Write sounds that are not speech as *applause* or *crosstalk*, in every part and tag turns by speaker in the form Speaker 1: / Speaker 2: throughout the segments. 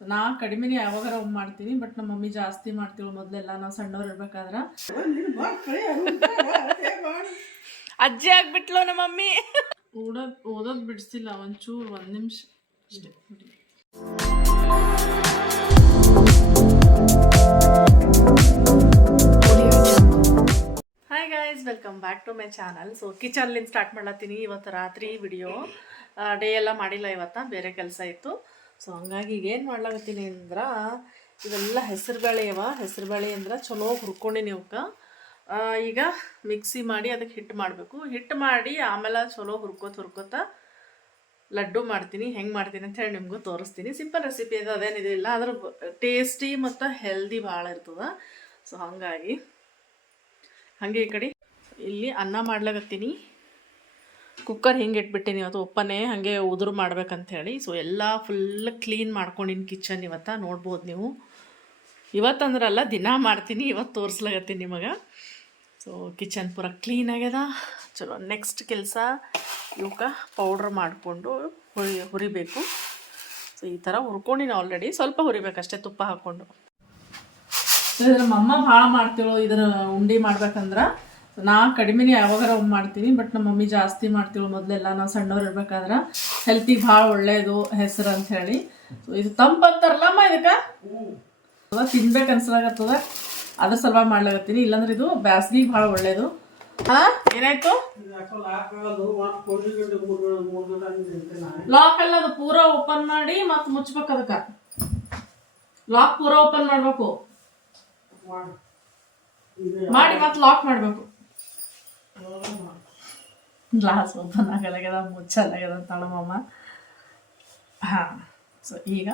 Speaker 1: ನಾ ಕಡಿಮೆನೆ ಯಾವಾಗಾರ ಒಮ್ಮೆ ಮಾಡ್ತೀನಿ ಬಟ್ ನಮ್ಮ ಮಮ್ಮಿ ಜಾಸ್ತಿ ಮಾಡ್ತೀವಿ ಮೊದಲೆಲ್ಲ ನಾವು ಸಣ್ಣವ್ರು ಇರ್ಬೇಕಾದ್ರೆ. ಅಜ್ಜಿ ಆಗ್ಬಿಟ್ಲು ನಮ್ಮ ಮಮ್ಮಿ. ಓಡೋದ್ ಓದೋದ್ ಬಿಡಿಸಿಲ್ಲ ಒಂಚೂರು ಒಂದು ನಿಮಿಷ. ಅಷ್ಟೇ. Hi guys welcome back to my channel so ಕಿಚನ್ಲಿಂದ start ಮಾಡ್ಲತ್ತೀನಿ ಇವತ್ತು ರಾತ್ರಿ ವಿಡಿಯೋ ಡೇ ಎಲ್ಲ ಮಾಡಿಲ್ಲ ಇವತ್ತ ಬೇರೆ ಕೆಲಸ ಇತ್ತು. ಸೊ ಹಂಗಾಗಿ ಈಗ ಏನು ಮಾಡ್ಲಾಗತ್ತೀನಿ ಅಂದ್ರೆ, ಇವೆಲ್ಲ ಹೆಸರುಬೇಳೆ ಅವ. ಹೆಸರುಬೇಳೆ ಅಂದ್ರೆ ಚಲೋ ಹುರ್ಕೊಂಡಿನಿ ಅವಕ್ಕೆ. ಈಗ ಮಿಕ್ಸಿ ಮಾಡಿ ಅದಕ್ಕೆ ಹಿಟ್ಟು ಮಾಡಬೇಕು. ಹಿಟ್ಟು ಮಾಡಿ ಆಮೇಲೆ ಚಲೋ ಹುರ್ಕೋತ ಹುರ್ಕೋತ ಲಡ್ಡು ಮಾಡ್ತೀನಿ, ಹೆಂಗೆ ಮಾಡ್ತೀನಿ ಅಂತ ಹೇಳಿ ನಿಮಗೂ ತೋರಿಸ್ತೀನಿ. ಸಿಂಪಲ್ ರೆಸಿಪಿ ಅದು ಅದೇನಿದೆ ಇಲ್ಲ. ಅದ್ರ ಟೇಸ್ಟಿ ಮತ್ತು ಹೆಲ್ದಿ ಭಾಳ ಇರ್ತದೆ. ಸೊ ಹಾಗಾಗಿ, ಹಾಗೆ ಈ ಕಡೆ ಇಲ್ಲಿ ಅನ್ನ ಮಾಡ್ಲಾಗತ್ತೀನಿ ಕುಕ್ಕರ್ ಹಿಂಗೆ ಇಟ್ಬಿಟ್ಟಿನಿ ಇವತ್ತು ಒಪ್ಪನೇ, ಹಾಗೆ ಉದುರು ಮಾಡ್ಬೇಕಂತ ಹೇಳಿ ಸೊ ಎಲ್ಲ ಫುಲ್ ಕ್ಲೀನ್ ಮಾಡ್ಕೊಂಡಿನಿ ಕಿಚನ್ ಇವತ್ತು, ನೋಡ್ಬೋದು ನೀವು. ಇವತ್ತಂದ್ರಲ್ಲ, ದಿನ ಮಾಡ್ತೀನಿ, ಇವತ್ತು ತೋರಿಸ್ಲಾಗತ್ತೀನಿ ನಿಮಗೆ. ಸೊ ಕಿಚನ್ ಪೂರ ಕ್ಲೀನ್ ಆಗ್ಯದ. ಚಲೋ ನೆಕ್ಸ್ಟ್ ಕೆಲಸ ಇವಕ್ಕೆ ಪೌಡ್ರ್ ಮಾಡಿಕೊಂಡು ಹುರಿ, ಹುರಿಬೇಕು. ಸೊ ಈ ಥರ ಹುರ್ಕೊಂಡಿನಿ ಆಲ್ರೆಡಿ ಸ್ವಲ್ಪ ಹುರಿಬೇಕಷ್ಟೇ, ತುಪ್ಪ ಹಾಕ್ಕೊಂಡು ಇದ್ರ ನಮ್ಮಮ್ಮ ಭಾಳ ಮಾಡ್ತಿಳು ಇದ್ರ ಉಂಡಿ ಮಾಡ್ಬೇಕಂದ್ರ. ನಾ ಕಡಿಮೆನೇ ಯಾವಾಗಾರ ಒಮ್ಮೆ ಮಾಡ್ತೀನಿ ಬಟ್ ನಮ್ಮ ಮಮ್ಮಿ ಜಾಸ್ತಿ ಮಾಡ್ತೀವಿ ಮೊದಲೆಲ್ಲ ನಾವು ಸಣ್ಣವ್ರು ಇರ್ಬೇಕಾದ್ರೆ ಹೆಲ್ತಿಗೆ ಭಾಳ ಒಳ್ಳೇದು ಹೆಸರು ಅಂತ ಹೇಳಿ. ಸೊ ಇದು ತಂಪು ಅಂತಾರಲ್ಲಮ್ಮ ಇದಕ್ಕೆ ತಿನ್ಬೇಕು ಅನ್ಸಲಾಗತ್ತದ. ಅದ್ರ ಸಲುವಾಗಿ ಮಾಡ್ಲಾಗತ್ತೀನಿ ಇಲ್ಲಾಂದ್ರೆ ಇದು ಬ್ಯಾಸ್ಗಿಗೆ ಭಾಳ ಒಳ್ಳೇದು. ಹಾ ಏನಾಯ್ತು? ಲಾಕ್ ಎಲ್ಲ ಅದು ಪೂರಾ ಓಪನ್ ಮಾಡಿ ಮತ್ತೆ ಮುಚ್ಬೇಕು ಅದಕ್ಕೆ. ಲಾಕ್ ಪೂರಾ ಓಪನ್ ಮಾಡ್ಬೇಕು. ಮಾಡಿ ಮತ್ತೆ ಲಾಕ್ ಮಾಡ್ಬೇಕು. ಗ್ಲಾಸ್ ಓಪನ್ ಆಗಲಾಗ್ಯದ, ಮುಚ್ಚಲಾಗ್ಯದ ಅಂತಾಳ ಮಮ್ಮ ಹಾಂ ಸೊ ಈಗ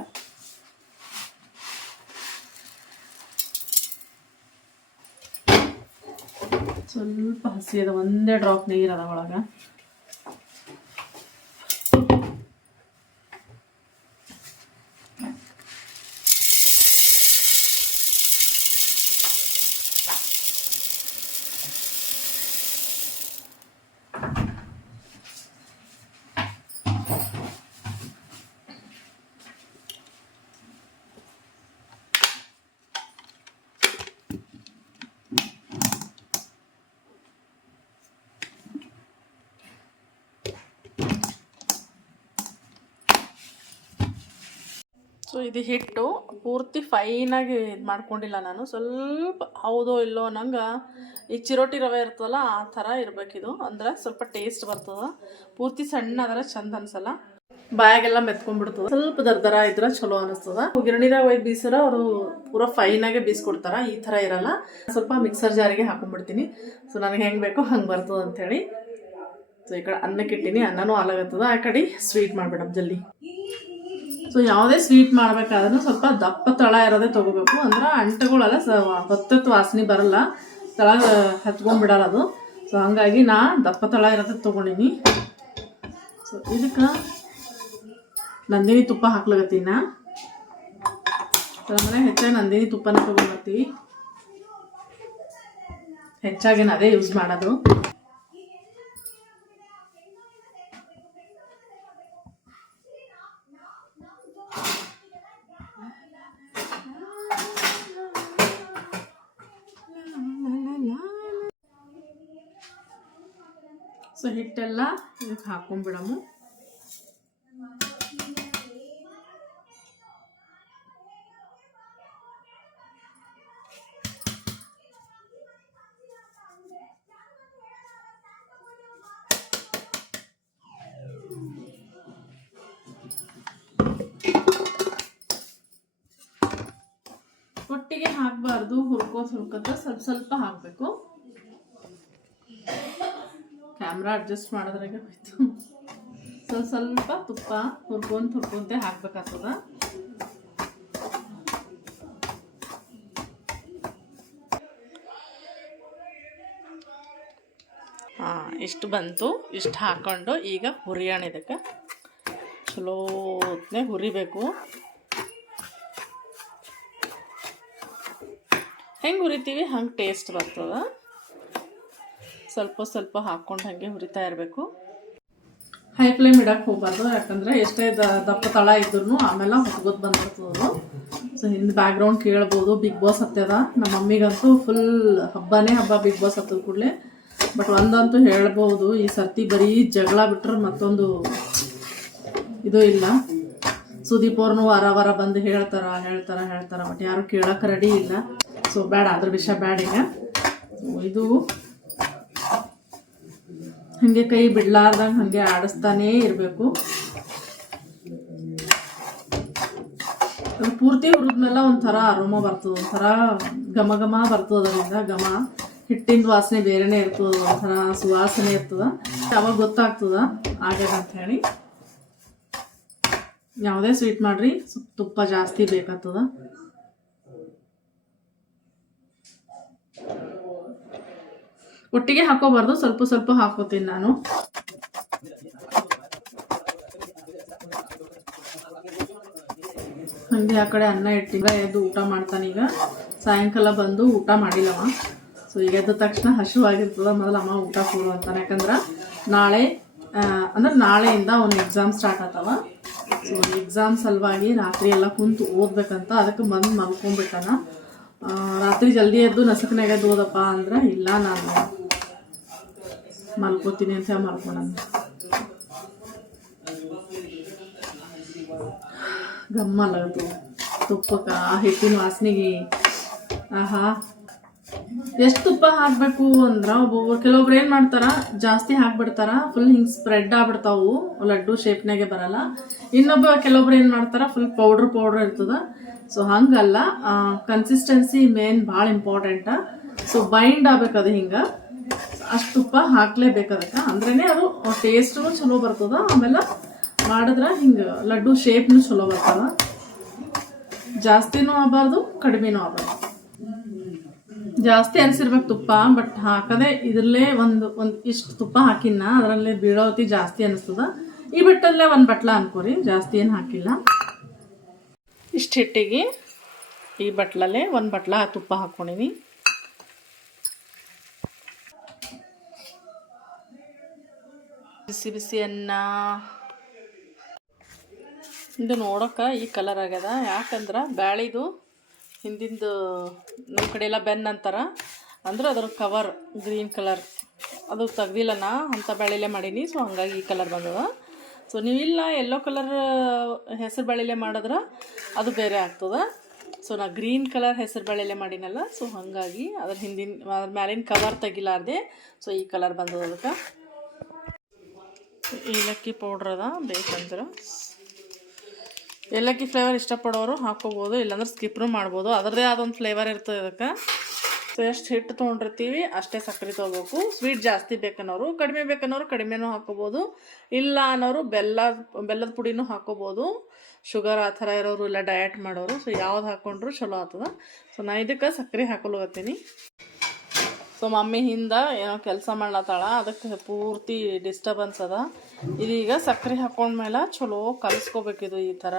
Speaker 1: ಸ್ವಲ್ಪ ಹಸಿ ಅದ, ಒಂದೇ ಡ್ರಾಪ್ ನೀರು ಅದ ಒಳಗ. ಸೊ ಇದು ಹಿಟ್ಟು ಪೂರ್ತಿ ಫೈನಾಗಿ ಇದು ಮಾಡ್ಕೊಂಡಿಲ್ಲ ನಾನು. ಸ್ವಲ್ಪ ಹೌದೋ ಇಲ್ಲೋ ನಂಗೆ ಈ ಚಿರೋಟಿ ರವೆ ಇರ್ತದಲ್ಲ, ಆ ಥರ ಇರಬೇಕಿದು. ಅಂದ್ರೆ ಸ್ವಲ್ಪ ಟೇಸ್ಟ್ ಬರ್ತದ. ಪೂರ್ತಿ ಸಣ್ಣ ಅದರ ಚಂದ ಅನ್ಸಲ್ಲ. ಬಾಯಾಗೆಲ್ಲ ಮೆತ್ಕೊಂಡ್ಬಿಡ್ತದ. ಸ್ವಲ್ಪ ದರ್ದರ ಇದ್ರೆ ಚಲೋ ಅನಿಸ್ತದ. ಗಿರಣಿದಾಗ ಒಯ್ದು ಬೀಸರ ಅವರು ಪೂರ ಫೈನಾಗೆ ಬೀಸ್ಕೊಡ್ತಾರ. ಈ ಥರ ಇರಲ್ಲ. ಸ್ವಲ್ಪ ಮಿಕ್ಸರ್ ಜಾರಿಗೆ ಹಾಕೊಂಡ್ಬಿಡ್ತೀನಿ. ಸೊ ನನಗೆ ಹೆಂಗೆ ಬೇಕೋ ಹಂಗೆ ಬರ್ತದ ಅಂಥೇಳಿ ಸೊ ಈ ಕಡೆ ಅನ್ನಕ್ಕೆ ಇಟ್ಟಿನಿ. ಅನ್ನನೂ ಹಾಲಾಗತ್ತದ ಆ ಕಡೆ ಸ್ವೀಟ್ ಮಾಡ್ಬಿಡಮ್ ಜಲ್ದಿ. ಸೊ ಯಾವುದೇ ಸ್ವೀಟ್ ಮಾಡಬೇಕಾದ್ರೂ ಸ್ವಲ್ಪ ದಪ್ಪ ತಳ ಇರೋದೇ ತಗೋಬೇಕು. ಅಂದ್ರೆ ಅಂಟುಗಳೆಲ್ಲ ಸ, ಹೊತ್ತತ್ತು ವಾಸನೆ ಬರಲ್ಲ. ತಳ ಹತ್ಕೊಂಡ್ಬಿಡಲ್ಲ ಅದು. ಸೊ ಹಂಗಾಗಿ ನಾ ದಪ್ಪ ತಳ ಇರೋದೇ ತೊಗೊಂಡಿನಿ. ಸೊ ಇದಕ್ಕೆ ನಂದಿನಿ ತುಪ್ಪ ಹಾಕ್ಲಾಗತ್ತೀನಿ ನಾ. ಆಮೇಲೆ ಹೆಚ್ಚಾಗಿ ನಂದಿನಿ ತುಪ್ಪನ ತೊಗೊಂಡ್ಬರ್ತೀವಿ ಹೆಚ್ಚಾಗಿ ಅದೇ ಯೂಸ್ ಮಾಡೋದು. ಸೊ ಹಿಟ್ಟೆಲ್ಲ ಇದಕ್ಕೆ ಹಾಕೊಂಡ್ಬಿಡಮು ಒಟ್ಟಿಗೆ ಹಾಕಬಾರ್ದು ಹುರ್ಕೋತ ಹುರ್ಕೋತ ಸ್ವಲ್ಪ ಸ್ವಲ್ಪ ಹಾಕಬೇಕು. ಕ್ಯಾಮ್ರಾ ಅಡ್ಜಸ್ಟ್ ಮಾಡೋದ್ರಾಗೆ ಹೋಯ್ತು. ಸ್ವಲ್ಪ ಸ್ವಲ್ಪ ತುಪ್ಪ ಹುರ್ಕೊಂತ ಹುರ್ಕೊಂತೆ ಹಾಕ್ಬೇಕಾಗ್ತದ. ಇಷ್ಟು ಬಂತು. ಇಷ್ಟು ಹಾಕ್ಕೊಂಡು ಈಗ ಹುರಿಯೋಣ ಇದಕ್ಕೆ. ಚಲೋ ಹುರಿಬೇಕು. ಹೆಂಗೆ ಹುರಿತೀವಿ? ಹಂಗೆ ಟೇಸ್ಟ್ ಬರ್ತದ. ಸ್ವಲ್ಪ ಸ್ವಲ್ಪ ಹಾಕ್ಕೊಂಡು ಹಾಗೆ ಹುರಿತಾ ಇರಬೇಕು. ಹೈ ಫ್ಲೇಮ್ ಇಡಕ್ಕೆ ಹೋಗ್ಬಾರ್ದು, ಯಾಕಂದ್ರೆ ಎಷ್ಟೇ ದಪ್ಪ ತಳ ಇದ್ರು ಆಮೇಲೆ ಹೊತ್ಕೊತ್ ಬಂದ್ಬಿಡ್ತದೆ ಸೊ ಹಿಂದೆ ಬ್ಯಾಕ್ಗ್ರೌಂಡ್ ಕೇಳ್ಬೋದು ಬಿಗ್ ಬಾಸ್ ಹತ್ತದ ನಮ್ಮ ಮಮ್ಮಿಗಂತೂ ಫುಲ್ ಹಬ್ಬನೇ ಹಬ್ಬ ಬಿಗ್ ಬಾಸ್ ಹತ್ತದ ಕೂಡಲೇ. ಬಟ್ ಒಂದಂತೂ ಹೇಳ್ಬೋದು, ಈ ಸರ್ತಿ ಬರೀ ಜಗಳ ಬಿಟ್ರೆ ಮತ್ತೊಂದು ಇದು ಇಲ್ಲ. ಸುದೀಪ್ ಅವ್ರನ್ನು ವಾರ ವಾರ ಬಂದು ಹೇಳ್ತಾರ ಹೇಳ್ತಾರ ಹೇಳ್ತಾರ ಬಟ್ ಯಾರು ಕೇಳಕ್ಕೆ ರೆಡಿ ಇಲ್ಲ. ಸೊ ಬೇಡ ಅದ್ರ ವಿಷಯ ಬೇಡ ಈಗ. ಇದು ಹಂಗೆ ಕೈ ಬಿಡ್ಲಾರ್ದಂಗೆ ಹಂಗೆ ಆಡಿಸ್ತಾನೇ ಇರಬೇಕು. ಅದು ಪೂರ್ತಿ ಹುರಿದ್ಮೇಲೆ ಒಂಥರ ಅರೋಮ ಬರ್ತದೆ, ಒಂಥರ ಘಮ ಘಮ ಬರ್ತದೆ ಅದರಿಂದ, ಘಮ. ಹಿಟ್ಟಿನ ವಾಸನೆ ಬೇರೆನೇ ಇರ್ತದೆ, ಒಂಥರ ಸುವಾಸನೆ ಇರ್ತದೆ. ಅವಾಗ ಗೊತ್ತಾಗ್ತದ ಆಗ್ಯದ ಅಂತ ಹೇಳಿ ಯಾವುದೇ ಸ್ವೀಟ್ ಮಾಡ್ರಿ ಸ್ವಲ್ಪ ತುಪ್ಪ ಜಾಸ್ತಿ ಬೇಕಾಗ್ತದ. ಒಟ್ಟಿಗೆ ಹಾಕೋಬಾರ್ದು, ಸ್ವಲ್ಪ ಸ್ವಲ್ಪ ಹಾಕೋತೀನಿ ನಾನು. ಹಂಗೆ ಆ ಕಡೆ ಅನ್ನ ಇಟ್ಟಿಲ್ಲ ಎದ್ದು ಊಟ ಮಾಡ್ತಾನೆ ಈಗ. ಸಾಯಂಕಾಲ ಬಂದು ಊಟ ಮಾಡಿಲ್ಲವ. ಸೊ ಈಗ ಎದ್ದ ತಕ್ಷಣ ಹಸಿವಾಗಿರ್ತದ, ಮೊದಲು ಅಮ್ಮ ಊಟ ಕೊಡು ಅಂತಾನೆ. ಯಾಕಂದ್ರೆ ನಾಳೆ ಅಂದ್ರೆ ನಾಳೆಯಿಂದ ಅವನ ಎಕ್ಸಾಮ್ ಸ್ಟಾರ್ಟ್ ಆತವ. ಸೊ ಎಕ್ಸಾಮ್ ಸಲುವಾಗಿ ರಾತ್ರಿ ಎಲ್ಲ ಕುಂತು ಓದ್ಬೇಕಂತ ಅದಕ್ಕೆ ಬಂದು ಮಲ್ಕೊಂಡ್ಬಿಟ್ಟಾನ. ರಾತ್ರಿ ಜಲ್ದಿ ಎದ್ದು ನಸಕನಾಗ ಎದ್ದು ಓದಪ್ಪ ಅಂದ್ರೆ ಇಲ್ಲ ನಾನು. ಮಲ್ಕೋತೀನಿ ಅಂತ ಹೇಳಿ ಮಲ್ಕೊಂಡ ಗಮ್ಮಲಾಗದು ತುಪ್ಪಕ್ಕೆ, ಆ ಹಿಟ್ಟಿನ ವಾಸನೆಗೆ. ಆಹಾ. ಎಷ್ಟು ತುಪ್ಪ ಹಾಕಬೇಕು ಅಂದ್ರೆ ಒಬ್ಬೊಬ್ರು ಕೆಲವೊಬ್ರು ಏನು ಮಾಡ್ತಾರ, ಜಾಸ್ತಿ ಹಾಕ್ಬಿಡ್ತಾರ ಫುಲ್ ಹಿಂಗೆ ಸ್ಪ್ರೆಡ್ ಆಗ್ಬಿಡ್ತಾವು. ಲಡ್ಡು ಶೇಪ್ನಾಗೆ ಬರಲ್ಲ. ಇನ್ನೊಬ್ಬ ಕೆಲವೊಬ್ರು ಏನು ಮಾಡ್ತಾರ ಫುಲ್ ಪೌಡ್ರ್ ಪೌಡ್ರ್ ಇರ್ತದ. ಸೊ ಹಂಗಲ್ಲ. ಕನ್ಸಿಸ್ಟೆನ್ಸಿ ಮೇನ್ ಭಾಳ ಇಂಪಾರ್ಟೆಂಟ ಸೊ ಬೈಂಡ್ ಆಗ್ಬೇಕು ಅದು ಹಿಂಗೆ. ಅಷ್ಟು ತುಪ್ಪ ಹಾಕ್ಲೇಬೇಕು ಅದಕ್ಕೆ ಅಂದ್ರೇ ಅದು ಟೇಸ್ಟು ಚಲೋ ಬರ್ತದ, ಆಮೇಲೆ ಮಾಡಿದ್ರೆ ಹಿಂಗೆ ಲಡ್ಡು ಶೇಪ್ನು ಚಲೋ ಬರ್ತದ. ಜಾಸ್ತಿನೂ ಆಗಬಾರ್ದು, ಕಡಿಮೆನೂ ಆಗಬಾರ್ದು. ಜಾಸ್ತಿ ಅನಿಸಿರ್ಬೇಕು ತುಪ್ಪ ಬಟ್ ಹಾಕದೆ ಇದರಲ್ಲೇ ಒಂದು ಒಂದು ಇಷ್ಟು ತುಪ್ಪ ಹಾಕಿನ್ನ ಅದರಲ್ಲೇ ಬೀಳೋತಿ ಜಾಸ್ತಿ ಅನಿಸ್ತದ. ಈ ಬಿಟ್ಟಲ್ಲೇ ಒಂದು ಬಟ್ಲ ಅನ್ಕೋರಿ, ಜಾಸ್ತಿ ಏನು ಹಾಕಿಲ್ಲ. ಇಷ್ಟು ಹಿಟ್ಟಿಗೆ ಈ ಬಟ್ಲಲ್ಲೇ ಒಂದು ಬಟ್ಲ ತುಪ್ಪ ಹಾಕ್ಕೊಂಡಿನಿ ಬಿಸಿ ಬಿಸಿ ಅನ್ನ ಇದು ನೋಡೋಕೆ ಈ ಕಲರ್ ಆಗ್ಯದ. ಯಾಕಂದ್ರೆ ಬ್ಯಾಳಿದು ಹಿಂದಿಂದು ನಮ್ಮ ಕಡೆ ಎಲ್ಲ ಬೆನ್ ಅಂತಾರ. ಅಂದ್ರೆ ಅದ್ರ ಕವರ್ ಗ್ರೀನ್ ಕಲರ್ ಅದು ತೆಗ್ದಿಲ್ಲ ನಾ ಅಂಥ ಬ್ಯಾಳಿಲೆ ಮಾಡೀನಿ. ಸೊ ಹಂಗಾಗಿ ಈ ಕಲರ್ ಬಂದದ. ಸೊ ನೀವಿಲ್ಲ ಎಲ್ಲೋ ಕಲರ್ ಹೆಸರು ಬೇಳೆಲೆ ಮಾಡಿದ್ರೆ ಅದು ಬೇರೆ ಆಗ್ತದ. ಸೊ ನಾ ಗ್ರೀನ್ ಕಲರ್ ಹೆಸರು ಬೇಳೆಲೆ ಮಾಡೀನಲ್ಲ. ಸೊ ಹಾಗಾಗಿ ಅದ್ರ ಹಿಂದಿನ, ಅದ್ರ ಮ್ಯಾಲಿನ ಕವರ್ ತೆಗಿಲಾರ್ದೆ. ಸೊ ಈ ಕಲರ್ ಬಂದದ ಅದಕ್ಕೆ. ಏಲಕ್ಕಿ ಪೌಡ್ರ್ ಅದ ಬೇಕಂದ್ರೆ. ಏಲಕ್ಕಿ ಫ್ಲೇವರ್ ಇಷ್ಟಪಡೋರು ಹಾಕೋಬೋದು, ಇಲ್ಲಾಂದ್ರೆ ಸ್ಕಿಪ್ನು ಮಾಡ್ಬೋದು. ಅದರದೇ ಆದೊಂದು ಫ್ಲೇವರ್ ಇರ್ತದೆ ಅದಕ್ಕೆ ಸೊ ಎಷ್ಟು ಹಿಟ್ಟು ತೊಗೊಂಡಿರ್ತೀವಿ, ಅಷ್ಟೇ ಸಕ್ಕರೆ ತೊಗೋಬೇಕು. ಸ್ವೀಟ್ ಜಾಸ್ತಿ ಬೇಕನ್ನೋರು, ಕಡಿಮೆ ಬೇಕನ್ನೋರು ಕಡಿಮೆನೂ ಹಾಕೋಬೋದು. ಇಲ್ಲ ಅನ್ನೋರು ಬೆಲ್ಲ, ಬೆಲ್ಲದ ಪುಡಿನೂ ಹಾಕೋಬೋದು. ಶುಗರ್ ಆ ಥರ ಇರೋರು ಇಲ್ಲ ಡಯಟ್ ಮಾಡೋರು ಸೊ ಯಾವ್ದು ಹಾಕ್ಕೊಂಡ್ರು ಚಲೋ ಆಗ್ತದ. ಸೊ ನಾ ಇದಕ್ಕೆ ಸಕ್ಕರೆ ಹಾಕೊಳಗತ್ತೀನಿ ಸೊ ಮಮ್ಮಿ ಹಿಂದ ಏನೋ ಕೆಲಸ ಮಾಡ್ಲತ್ತಾಳ. ಅದಕ್ಕೆ ಪೂರ್ತಿ ಡಿಸ್ಟರ್ಬೆನ್ಸ್ ಅದ. ಇದೀಗ ಸಕ್ಕರೆ ಹಾಕೊಂಡ್ಮೇಲೆ ಚಲೋ ಕಲಿಸ್ಕೋಬೇಕಿದು ಈ ಥರ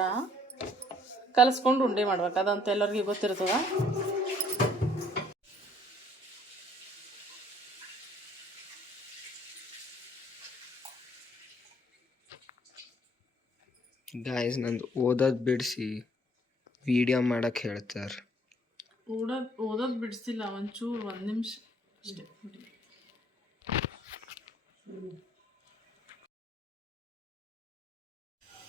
Speaker 1: ಕಲಿಸ್ಕೊಂಡು ಉಂಡೆ ಮಾಡ್ಬೇಕು. ಅದಂತ ಎಲ್ಲರಿಗೂ ಗೊತ್ತಿರ್ತದ.
Speaker 2: ಗಾಯ್ಸ್ ನಂದು ಓದೋದು ಬಿಡಿಸಿ ವಿಡಿಯೋ ಮಾಡಕ್ಕೆ ಹೇಳ್ತಾರೆ.
Speaker 1: ಓಡೋದು ಓದೋದು ಬಿಡಿಸಿಲ್ಲ ಒಂಚೂರು ಒಂದು ನಿಮಿಷ.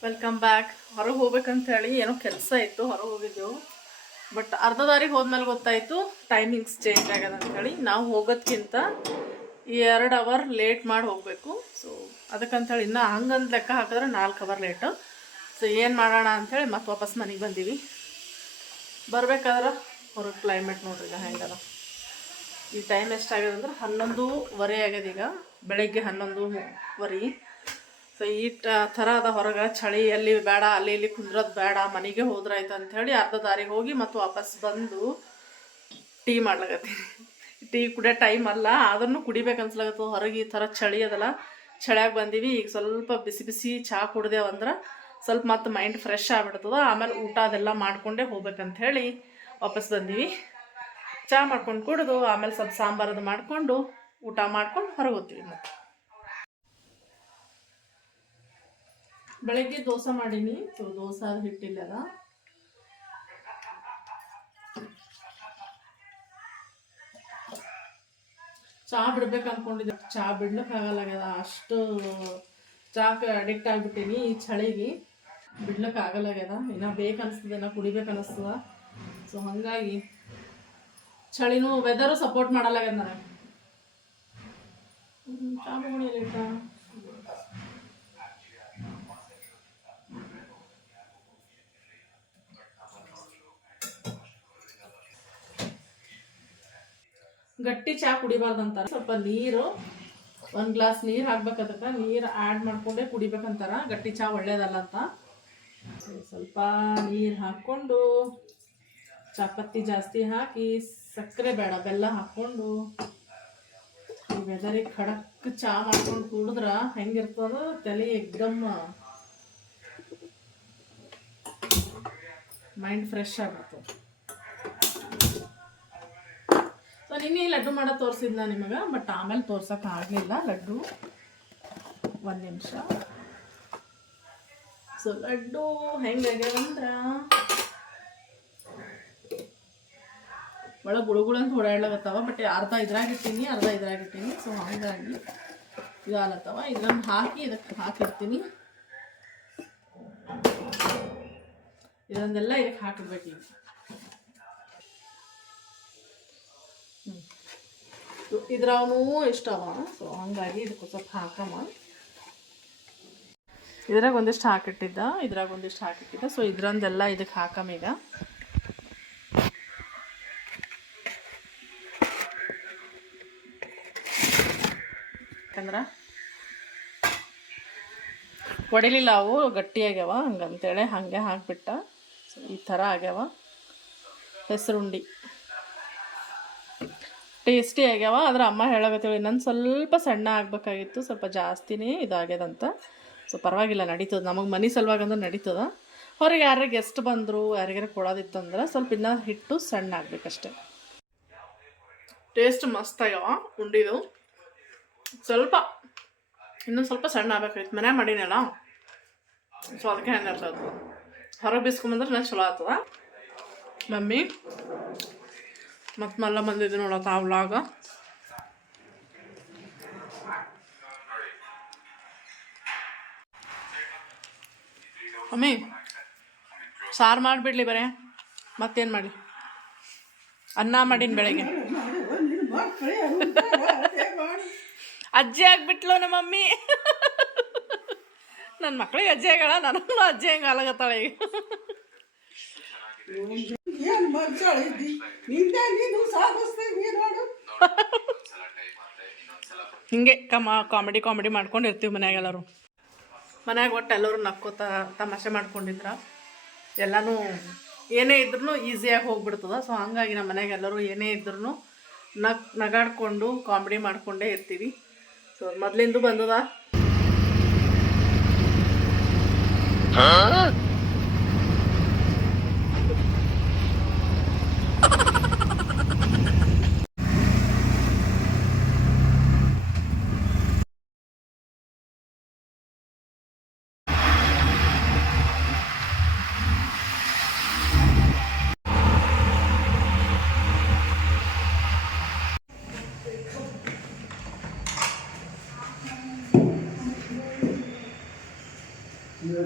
Speaker 1: ವೆಲ್ಕಮ್ ಬ್ಯಾಕ್ ಹೊರಗೆ ಹೋಗ್ಬೇಕಂತ ಹೇಳಿ ಏನೋ ಕೆಲಸ ಇತ್ತು, ಹೊರಗೆ ಹೋಗಿದ್ದೆವು. ಬಟ್ ಅರ್ಧ ದಾರಿಗೆ ಹೋದ್ಮೇಲೆ ಗೊತ್ತಾಯಿತು ಟೈಮಿಂಗ್ಸ್ ಚೇಂಜ್ ಆಗ್ಯದ ಅಂತೇಳಿ ನಾವು ಹೋಗೋದ್ಕಿಂತ ಎರಡು ಅವರ್ ಲೇಟ್ ಮಾಡಿ ಹೋಗಬೇಕು. ಸೊ ಅದಕ್ಕಂತೇಳಿ ಇನ್ನೂ ಹಂಗಂದು ಲೆಕ್ಕ ಹಾಕಿದ್ರೆ ನಾಲ್ಕು ಅವರ್ ಲೇಟು ಸೊ ಏನು ಮಾಡೋಣ ಅಂಥೇಳಿ ಮತ್ತೆ ವಾಪಸ್ ಮನೆಗೆ ಬಂದೀವಿ. ಬರಬೇಕಾದ್ರೆ ಹೊರಗೆ ಕ್ಲೈಮೇಟ್ ನೋಡ್ರಿ ಈಗ ಹೆಂಗದ ಈ ಟೈಮ್ ಎಷ್ಟಾಗ್ಯದ ಅಂದ್ರೆ ಹನ್ನೊಂದೂವರೆ ಆಗ್ಯದ ಈಗ. ಬೆಳಗ್ಗೆ ಹನ್ನೊಂದುವರೆ ಸೊ ಈ ಥರ ಅದ ಹೊರಗೆ ಚಳಿ ಅಲ್ಲಿ ಬೇಡ, ಅಲ್ಲಿ ಇಲ್ಲಿ ಕುಂದ್ರದ್ ಬೇಡ, ಮನೆಗೆ ಹೋದ್ರಾಯ್ತು ಅಂಥೇಳಿ ಅರ್ಧ ದಾರಿಗೆ ಹೋಗಿ ಮತ್ತು ವಾಪಸ್ ಬಂದು ಟೀ ಮಾಡ್ಲಾಗತ್ತೀನಿ ಟೀ ಕುಡಿಯೋ ಟೈಮ್ ಅಲ್ಲ ಆದ್ರೂ ಕುಡಿಬೇಕು ಅನ್ಸ್ಲಾಗತ್ತದ ಹೊರಗೆ ಈ ಥರ ಚಳಿ ಅದಲ್ಲ, ಚಳಿಯಾಗಿ ಬಂದೀವಿ, ಈಗ ಸ್ವಲ್ಪ ಬಿಸಿ ಬಿಸಿ ಚಹಾ ಕುಡ್ದೇವಂದ್ರೆ ಸ್ವಲ್ಪ ಮತ್ತೆ ಮೈಂಡ್ ಫ್ರೆಶ್ ಆಗ್ಬಿಡ್ತದ. ಆಮೇಲೆ ಊಟ ಅದೆಲ್ಲ ಮಾಡಿಕೊಂಡೇ ಹೋಗ್ಬೇಕಂತ ಹೇಳಿ ವಾಪಸ್ ಬಂದೀವಿ. ಚಹಾ ಮಾಡ್ಕೊಂಡು ಕುಡಿದು, ಆಮೇಲೆ ಸ್ವಲ್ಪ ಸಾಂಬಾರದು ಮಾಡಿಕೊಂಡು ಊಟ ಮಾಡ್ಕೊಂಡು ಹೊರಗೋತೀವಿ ಮತ್ತೆ. ಬೆಳಗ್ಗೆ ದೋಸೆ ಮಾಡೀನಿ. ಸೊ, ದೋಸೆ ಅದು ಹಿಟ್ಟಿಲ್ಲದ ಚಹಾ ಬಿಡ್ಬೇಕು ಅನ್ಕೊಂಡಿದ್ದೆ. ಚಹಾ ಬಿಡ್ಲಿಕ್ಕೆ ಆಗಲ್ಲ ಅಷ್ಟು ಚಾಕ್ಕೆ ಅಡಿಕ್ಟ್ ಆಗ್ಬಿಟ್ಟೀನಿ ಈ ಚಳಿಗೆ. ಬಿಡ್ಲಿಕ್ಕೆ ಆಗಲ್ಲಾಗ್ಯದ ಇನ್ನೂ ಬೇಕು ಅನಿಸ್ತದೆ ಕುಡಿಬೇಕನ್ನಿಸ್ತದ ಕುಡಿಬೇಕು ಸೊ, ಹಾಗಾಗಿ ಚಳಿನೂ ವೆದರು ಸಪೋರ್ಟ್ ಮಾಡಲ್ಲ ನನಗೆ ಗಟ್ಟಿ ಚಹಾ ಕುಡಿಬಾರ್ದಂತಾರ. ಸ್ವಲ್ಪ ನೀರು, ಒಂದು ಗ್ಲಾಸ್ ನೀರು ಹಾಕ್ಬೇಕು ಅದಕ್ಕೆ ನೀರು ಆ್ಯಡ್ ಮಾಡಿಕೊಂಡೇ ಕುಡಿಬೇಕಂತಾರ. ಗಟ್ಟಿ ಚಹಾ ಒಳ್ಳೇದಲ್ಲ ಅಂತ. ಸ್ವಲ್ಪ ನೀರು ಹಾಕ್ಕೊಂಡು ಚಾಪತ್ತಿ ಜಾಸ್ತಿ ಹಾಕಿ ಸಕ್ಕರೆ ಬೇಡ, ಬೆಲ್ಲ ಹಾಕ್ಕೊಂಡು ಈ ವೆದರಿಗೆ ಖಡಕ್ ಚಹಾ ಮಾಡ್ಕೊಂಡು ಕುಡಿದ್ರ ಹೆಂಗಿರ್ತದ? ತಲೆ ಎಕ್ದಮ್ ಮೈಂಡ್ ಫ್ರೆಶ್ ಆಗುತ್ತೆ ಸೊ ನಿನ್ನೆ ಲಡ್ಡು ಮಾಡೋ ತೋರಿಸಿದ್ನ ನಿಮಗೆ ಬಟ್ ಆಮೇಲೆ ತೋರ್ಸೋಕೆ ಆಗಲಿಲ್ಲ ಲಡ್ಡು. ಒಂದು ನಿಮಿಷ. ಸೊ ಲಡ್ಡು ಹೆಂಗಾಗ್ಯಾವಂದ್ರೆ ಒಳಗೆ ಗುಳುಗುಳು ಅಂತ ಓಡಾಡ್ಲಾಗತ್ತವ ಬಟ್ ಅರ್ಧ ಇದ್ರಾಗ ಇಟ್ಟೀನಿ ಅರ್ಧ ಇದ್ರಾಗ ಇಟ್ಟೀನಿ ಸೊ ಹಂಗಾಗಿ ಇದಾಲತ್ತವ. ಇದನ್ನ ಹಾಕಿ ಇದಕ್ಕೆ ಹಾಕಿರ್ತೀನಿ. ಇದೊಂದೆಲ್ಲ ಇದಕ್ಕೆ ಹಾಕಿಡ್ಬೇಕು ಈಗ. ಇದ್ರಾವನು ಇಷ್ಟವ ಸೊ ಹಂಗಾಗಿ ಇದಕ್ಕೆ ಸ್ವಲ್ಪ ಹಾಕಮ್ಮ ಇದ್ರಾಗ ಒಂದಿಷ್ಟು ಹಾಕಿಟ್ಟಿದ್ದ, ಇದ್ರಾಗ ಒಂದಿಷ್ಟು ಹಾಕಿಟ್ಟಿದ್ದ ಸೊ ಇದ್ರಂದೆಲ್ಲ ಇದಕ್ಕೆ ಹಾಕಮ್ಮ ಈಗ. ಯಾಕಂದ್ರೆ ಹೊಡಿಲಿಲ್ಲ ಅವು, ಗಟ್ಟಿಯಾಗ್ಯಾವ, ಹಂಗಂತೇಳಿ ಹಾಗೆ ಹಾಕ್ಬಿಟ್ಟ. ಈ ಥರ ಆಗ್ಯಾವ. ಹೆಸರುಂಡಿ. ಟೇಸ್ಟಿ ಆಗ್ಯಾವ, ಆದ್ರೆ ಅಮ್ಮ ಹೇಳಕತ್ತೇಳಿ, ಇನ್ನೊಂದು ಸ್ವಲ್ಪ ಸಣ್ಣ ಆಗ್ಬೇಕಾಗಿತ್ತು, ಸ್ವಲ್ಪ ಜಾಸ್ತಿನೇ ಇದಾಗ್ಯದಂತ. ಸೊ, ಪರವಾಗಿಲ್ಲ, ನಡೀತದೆ. ನಮಗೆ ಮನೆ ಸಲುವಾಗಂದ್ರೆ ನಡೀತದ. ಹೊರಗೆ ಯಾರೇ ಗೆಸ್ಟ್ ಬಂದರು, ಯಾರಿಗಾರ ಕೊಡೋದಿತ್ತಂದ್ರೆ ಸ್ವಲ್ಪ ಇನ್ನೂ ಹಿಟ್ಟು ಸಣ್ಣ ಆಗ್ಬೇಕಷ್ಟೆ. ಟೇಸ್ಟ್ ಮಸ್ತ್ ಆಗ್ಯಾವ, ಉಂಡಿದು. ಸ್ವಲ್ಪ, ಇನ್ನೊಂದು ಸ್ವಲ್ಪ ಸಣ್ಣ ಆಗ್ಬೇಕಾಗಿತ್ತು ಮನೆ ಮಾಡೀನಲ್ಲ ಸೊ ಅದಕ್ಕೆ ಹೆಂಗೆ ಆಗ್ತದೆ ಹೊರಗೆ ಬಿಸ್ಕೊಂಬಂದ್ರೆ ನಾನು ಚಲೋ ಆಗ್ತದ? ಮಮ್ಮಿ, ಮತ್ತು ಮಲ್ಲ ಬಂದಿದ್ದು ನೋಡತ್ತ ಆ ಮಮ್ಮಿ, ಸಾರು ಮಾಡಿಬಿಡ್ಲಿ ಬರೇ. ಮತ್ತೇನು ಮಾಡಿ? ಅನ್ನ ಮಾಡೀನಿ ಬೆಳಗ್ಗೆ. *laughs* ಅಜ್ಜಿ ಆಗ್ಬಿಟ್ಲು ನಮ್ಮ ಮಮ್ಮಿ. ನನ್ನ ಮಕ್ಳಿಗೆ ಅಜ್ಜಿ ಆಗಲ್ಲ ನನಗೂ ಅಜ್ಜಿ ಹಂಗೆ ಅಲಗತ್ತಾಳೆ ಈಗ.
Speaker 3: ಏನ್ ಮಗ್ಸಾಳಿದ್ದಿ ನಿಂದೆ ನೀನು ಸಾಗಿಸ್ತೀವಿ ನೋಡು.
Speaker 1: ಹಿಂಗೆ ಕಮ ಕಾಮಿಡಿ ಕಾಮಿಡಿ ಮಾಡ್ಕೊಂಡು ಇರ್ತೀವಿ ಮನ್ಯಾಗ ಎಲ್ಲರೂ. ಮನ್ಯಾಗ ಒಟ್ಟು ಎಲ್ಲರೂ ನಕ್ಕೋತ ತಮಾಷೆ ಮಾಡ್ಕೊಂಡಿದ್ರ. ಎಲ್ಲನೂ ಏನೇ ಇದ್ರೂ ಈಸಿಯಾಗಿ ಹೋಗ್ಬಿಡ್ತದ. ಸೊ ಹಂಗಾಗಿ ನಮ್ಮ ಮನ್ಯಾಗ ಎಲ್ಲರೂ ಏನೇ ಇದ್ರೂ ನಗ್ ನಗಾಡ್ಕೊಂಡು ಕಾಮಿಡಿ ಮಾಡಿಕೊಂಡೇ ಇರ್ತೀವಿ. ಸೊ ಮೊದ್ಲಿಂದು ಬಂದದ?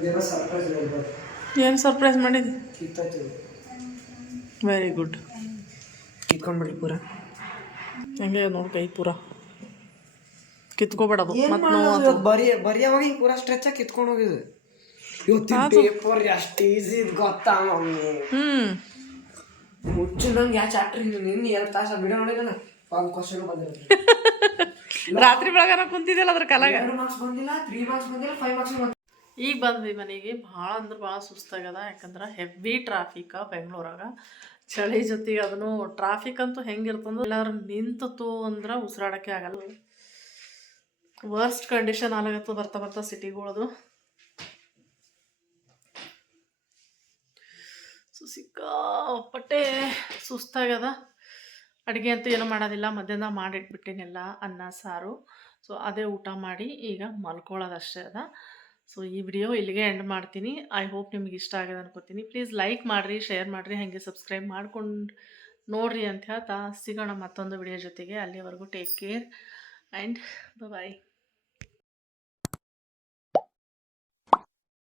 Speaker 2: ಇವಾಗೇನೋ ಸರ್ಪ್ರೈಸ್ ಹೇಳ್ಬೋದು.
Speaker 1: ಏನು ಸರ್ಪ್ರೈಸ್ ಮಾಡಿದ್ವಿ
Speaker 2: ಕಿತ್ತಾಯ್ತು.
Speaker 1: ವೆರಿ ಗುಡ್
Speaker 2: ಕಿತ್ಕೊಂಡ್ಬಿಡಿ ಪೂರ.
Speaker 1: ಹೆಂಗೆ ನೋಡಿ ಕೈ ಪೂರ. ಕಿತ್ಕೋಬೇಡದು
Speaker 2: ಏನ್
Speaker 1: ಮತ್ತು ನೋವು
Speaker 2: ಬರಿ ಬರಿಯವಾಗ ಹಿಂಗೆ ಪೂರ ಸ್ಟ್ರೆಚ್ ಆಗಿ ಕಿತ್ಕೊಂಡು ಹೋಗಿದ್ದು ಇವತ್ತು ಪೇಪರ್ ಎಷ್ಟು ಈಸಿ ಇದು ಗೊತ್ತಾ ಮಮ್ಮಿ?
Speaker 1: ಹ್ಞೂ
Speaker 2: ಮುಚ್ಚು ನಂಗೆ ಯಾವ ಚಾಪ್ಟರ್ ನಿನ್ನ ಎರಡು ತಾಸು ಬಿಡೋ ನೋಡಿಲ್ಲ ಒಂದು ಕ್ವಶನ್ ಬಂದಿರೋದು. *laughs*
Speaker 1: ರಾತ್ರಿ ಬೆಳಗಾನ ಕುಂತಿದ್ದಿಲ್ಲ ಅದ್ರ ಕಲಾಗ?
Speaker 2: ಎರಡು ಮಾರ್ಕ್ಸ್ ಬಂದಿಲ್ಲ ತ್ರೀ ಮಾರ್ಕ್ಸ್ ಬಂದಿಲ್ಲ ಫೈವ್ ಮಾರ್ಕ್ಸ್ ಬಂದಿಲ್ಲ.
Speaker 1: ಈಗ ಬಂದ್ವಿ ಮನೆಗೆ. ಭಾಳ ಅಂದ್ರೆ ಭಾಳ ಸುಸ್ತಾಗದ ಯಾಕಂದ್ರೆ ಹೆವಿ ಟ್ರಾಫಿಕ್ ಬೆಂಗಳೂರಾಗ. ಚಳಿ ಜೊತೆಗೆ ಅದನ್ನು ಟ್ರಾಫಿಕ್ ಅಂತೂ ಹೆಂಗಿರ್ತಂದ್ರೆ ಎಲ್ಲರೂ ನಿಂತು ಅಂದ್ರೆ ಉಸಿರಾಡೋಕ್ಕೆ ಆಗಲ್ಲ. ವರ್ಸ್ಟ್ ಕಂಡೀಷನ್ ಆಗತ್ತ ಬರ್ತಾ ಬರ್ತಾ ಸಿಟಿಗಳದು ಸೊ ಸಿಕ್ಕಾಪಟ್ಟೆ ಸುಸ್ತಾಗದ ಅಡುಗೆ ಅಂತೂ ಏನೂ ಮಾಡೋದಿಲ್ಲ. ಮಧ್ಯಾಹ್ನ ಮಾಡಿಟ್ಬಿಟ್ಟಿನೆಲ್ಲ ಅನ್ನ, ಸಾರು. ಸೊ ಅದೇ ಊಟ ಮಾಡಿ ಈಗ ಮಲ್ಕೊಳ್ಳೋದಷ್ಟೇ ಅದ. ಸೊ, ಈ ವಿಡಿಯೋ ಇಲ್ಲಿಗೆ ಎಂಡ್ ಮಾಡ್ತೀನಿ. ಐ ಹೋಪ್ ನಿಮ್ಗೆ ಇಷ್ಟ ಆಗಿದೆ ಅನ್ಕೋತೀನಿ. ಪ್ಲೀಸ್ ಲೈಕ್ ಮಾಡಿರಿ ಶೇರ್ ಮಾಡಿರಿ, ಹಾಗೆ ಸಬ್ಸ್ಕ್ರೈಬ್ ಮಾಡ್ಕೊಂಡು ನೋಡ್ರಿ ಅಂತ ಹೇಳ್ತಾ ಸಿಗೋಣ ಮತ್ತೊಂದು ವಿಡಿಯೋ ಜೊತೆಗೆ. ಅಲ್ಲಿವರೆಗೂ ಟೇಕ್ ಕೇರ್ ಆ್ಯಂಡ್ ಬಾಯ್